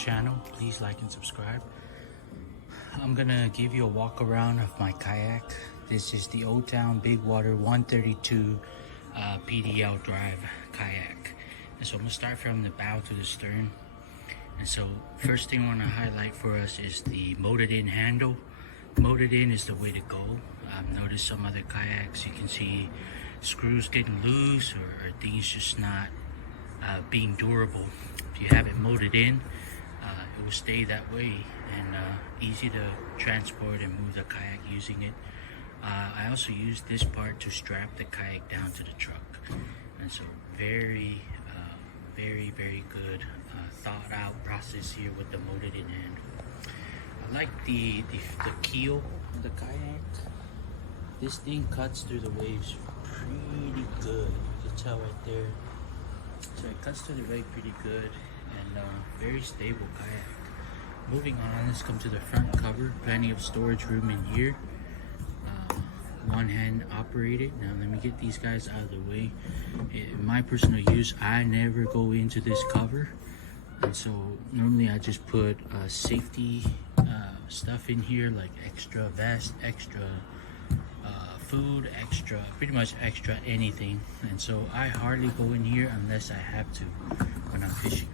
channel. Please like and subscribe. I'm gonna give you a walk around of my kayak. This is the Oldtown BigWater 132 PDL drive kayak. And so I'm gonna start from the bow to the stern. And so first thing I want to highlight for us is the molded in handle. Molded in is the way to go. I've noticed some other kayaks you can see screws getting loose or things just not being durable. If you have it molded in, it will stay that way and easy to transport and move the kayak using it. I also use this part to strap the kayak down to the truck, and so very good thought out process here with the molded in handle. I like the keel of the kayak. This thing cuts through the waves pretty good. You can tell right there. So it cuts through the wave pretty good and very stable kayak. Moving on, let's come to the front cover. Plenty of storage room in here. One hand operated. Now let me get these guys out of the way. In my personal use, I never go into this cover, and so normally I just put safety stuff in here, like extra vest, extra food, extra, pretty much extra anything. And so I hardly go in here unless I have to when I'm fishing.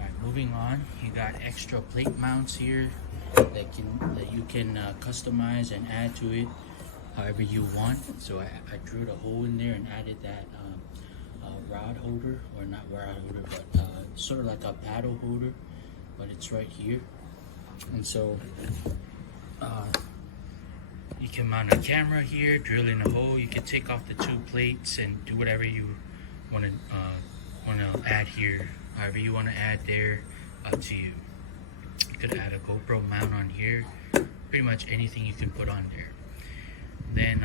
All right, moving on, you got extra plate mounts here that you can customize and add to it however you want. So I drilled a hole in there and added that rod holder, or not rod holder, but sort of like a paddle holder, but it's right here. And so you can mount a camera here, drill in a hole. You can take off the two plates and do whatever you want to add here. However you want to add there, up to you. You could add a GoPro mount on here. Pretty much anything you can put on there. Then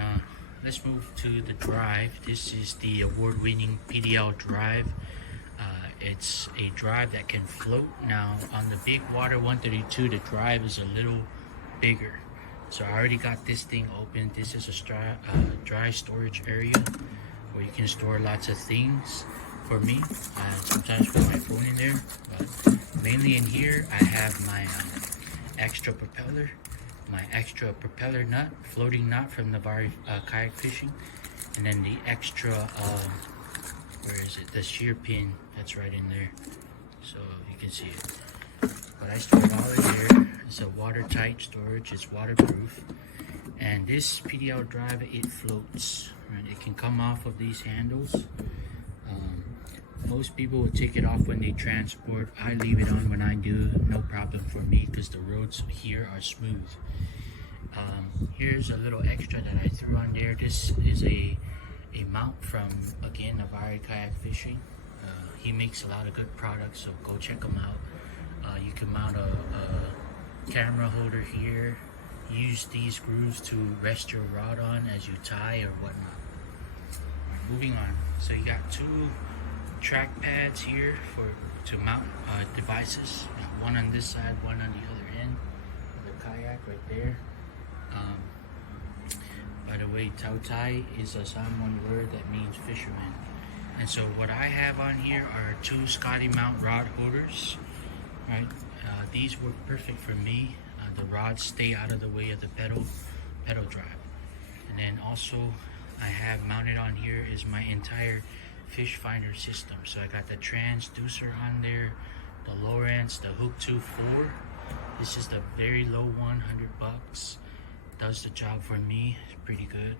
let's move to the drive. This is the award-winning PDL drive. It's a drive that can float. Now on the BigWater 132, the drive is a little bigger. So I already got this thing open. This is a dry storage area where you can store lots of things. For me, sometimes put my phone in there, but mainly in here I have my extra propeller, my extra propeller nut, floating nut from the kayak fishing, and then the extra where is it, the shear pin that's right in there, so you can see it. But I store it all in there. It's a watertight storage, it's waterproof. And this PDL drive, it floats, right? It can come off of these handles. Most people would take it off when they transport. I leave it on when I do, no problem for me, because the roads here are smooth. Here's a little extra that I threw on there. This is a mount from, again, Navari Kayak Fishing. He makes a lot of good products, so go check him out. You can mount a camera holder here. Use these grooves to rest your rod on as you tie or whatnot. Right, moving on. So you got two track pads here to mount devices. One on this side, one on the other end of the kayak right there. By the way, tau tai is a Samoan word that means fisherman. And so what I have on here are two Scotty mount rod holders. Right, these work perfect for me. The rods stay out of the way of the pedal drive. And then also I have mounted on here is my entire fish finder system. So I got the transducer on there, the Lowrance, the Hook 2.4. This is the very low one, $100. Does the job for me, it's pretty good.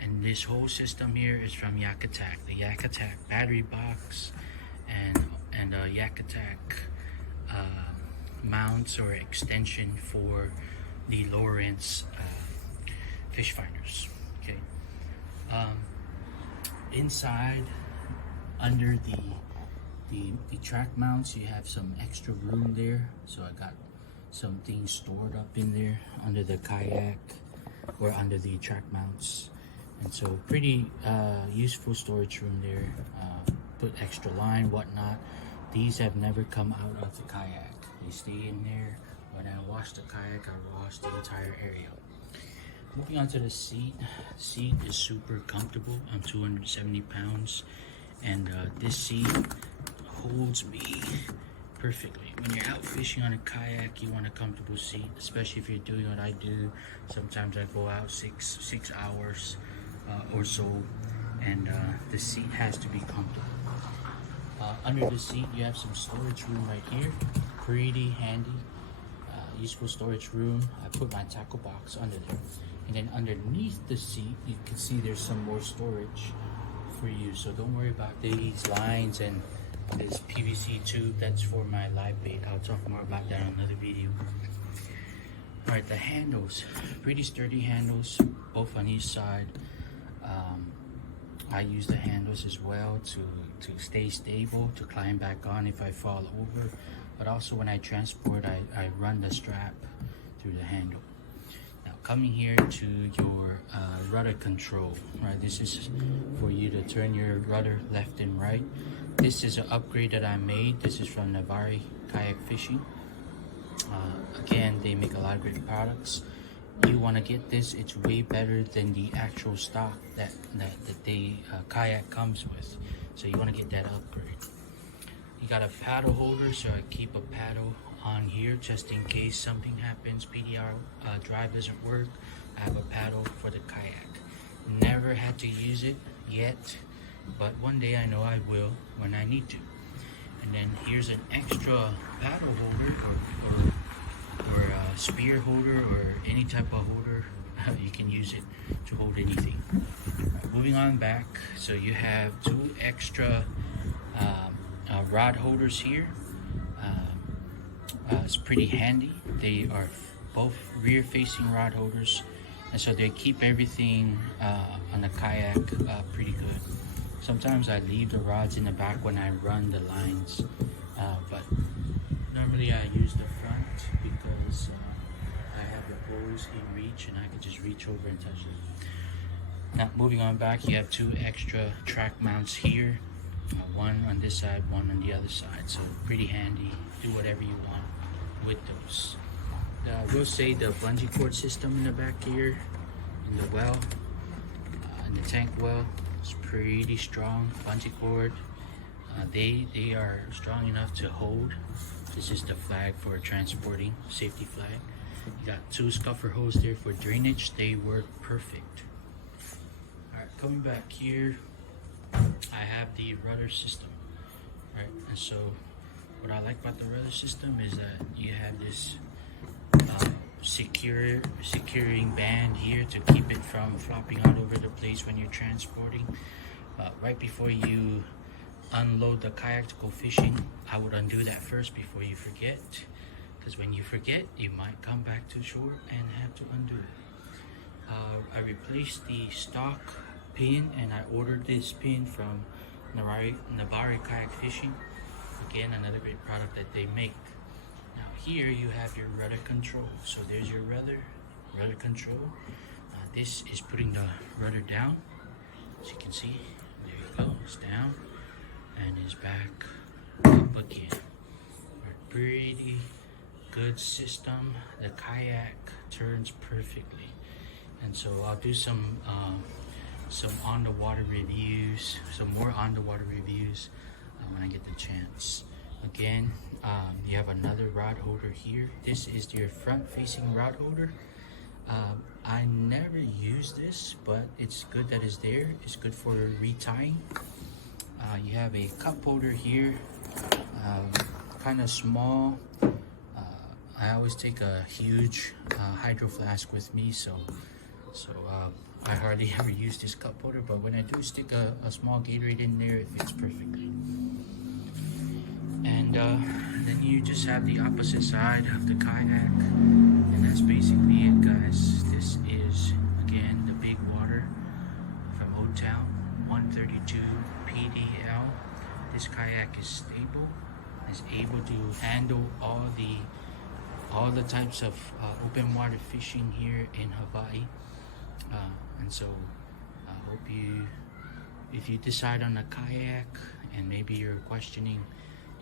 And this whole system here is from Yak Attack. The Yak Attack battery box and Yak Attack mounts or extension for the Lowrance fish finders. Okay. Inside, under the track mounts, you have some extra room there. So I got some things stored up in there under the kayak or under the track mounts. And so pretty useful storage room there. Put extra line, whatnot. These have never come out of the kayak. They stay in there. When I wash the kayak, I wash the entire area. Moving on to the seat. The seat is super comfortable. I'm 270 pounds. And this seat holds me perfectly. When you're out fishing on a kayak, you want a comfortable seat, especially if you're doing what I do. Sometimes I go out six hours or so, and the seat has to be comfortable. Under the seat, you have some storage room right here. Pretty handy, useful storage room. I put my tackle box under there. And then underneath the seat, you can see there's some more storage for you. So don't worry about these lines and this PVC tube. That's for my live bait. I'll talk more about that on another video. All right, the handles, pretty sturdy handles, both on each side. I use the handles as well to stay stable, to climb back on if I fall over. But also when I transport, I run the strap through the handle. Now coming here to your rudder control, right? This is for you to turn your rudder left and right. This is an upgrade that I made. This is from Navari Kayak Fishing. Again, they make a lot of great products. You want to get this. It's way better than the actual stock that the kayak comes with. So you want to get that upgrade. You got a paddle holder, so I keep a paddle on here just in case something happens. PDL drive doesn't work. I have a paddle for the kayak. Never had to use it yet, but one day I know I will when I need to. And then here's an extra paddle holder or spear holder or any type of holder. You can use it to hold anything. Right, moving on back, so you have two extra rod holders here. It's pretty handy. They are both rear facing rod holders, and so they keep everything on the kayak pretty good. Sometimes I leave the rods in the back when I run the lines, but normally I use the front because I have the poles in reach and I can just reach over and touch them. Now moving on back, you have two extra track mounts here, one on this side, one on the other side, so pretty handy. Do whatever you want with those. I will say the bungee cord system in the back here, in the well, in the tank well, is pretty strong. Bungee cord, they are strong enough to hold. This is the flag for transporting, safety flag. You got two scuffer hose there for drainage. They work perfect. All right, coming back here, I have the rudder system. Right, and so what I like about the rudder system is that you have this securing band here to keep it from flopping all over the place when you're transporting. Right before you unload the kayak to go fishing, I would undo that first before you forget, because when you forget, you might come back to shore and have to undo it. I replaced the stock pin, and I ordered this pin from Navari Kayak Fishing. Again, another great product that they make. Now here you have your rudder control. So there's your rudder control. This is putting the rudder down. As you can see, there you go, it's down and is back up again. Pretty good system. The kayak turns perfectly. And so I'll do some on the water reviews, some more on the water reviews when I get the chance. Again, you have another rod holder here. This is your front facing rod holder. I never use this, but it's good that it's there. It's good for retying. You have a cup holder here, kind of small. I always take a huge hydro flask with me, so I hardly ever use this cup holder, but when I do stick a small Gatorade in there, it fits perfectly. And then you just have the opposite side of the kayak, and that's basically it, guys. This is, again, the BigWater from Oldtown 132 PDL. This kayak is stable, is able to handle all the types of open water fishing here in Hawaii. And so I hope if you decide on a kayak and maybe you're questioning,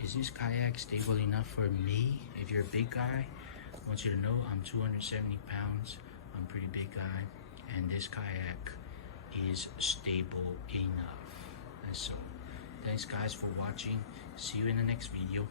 is this kayak stable enough for me? If you're a big guy, I want you to know I'm 270 pounds. I'm a pretty big guy, and this kayak is stable enough. And so thanks guys for watching. See you in the next video.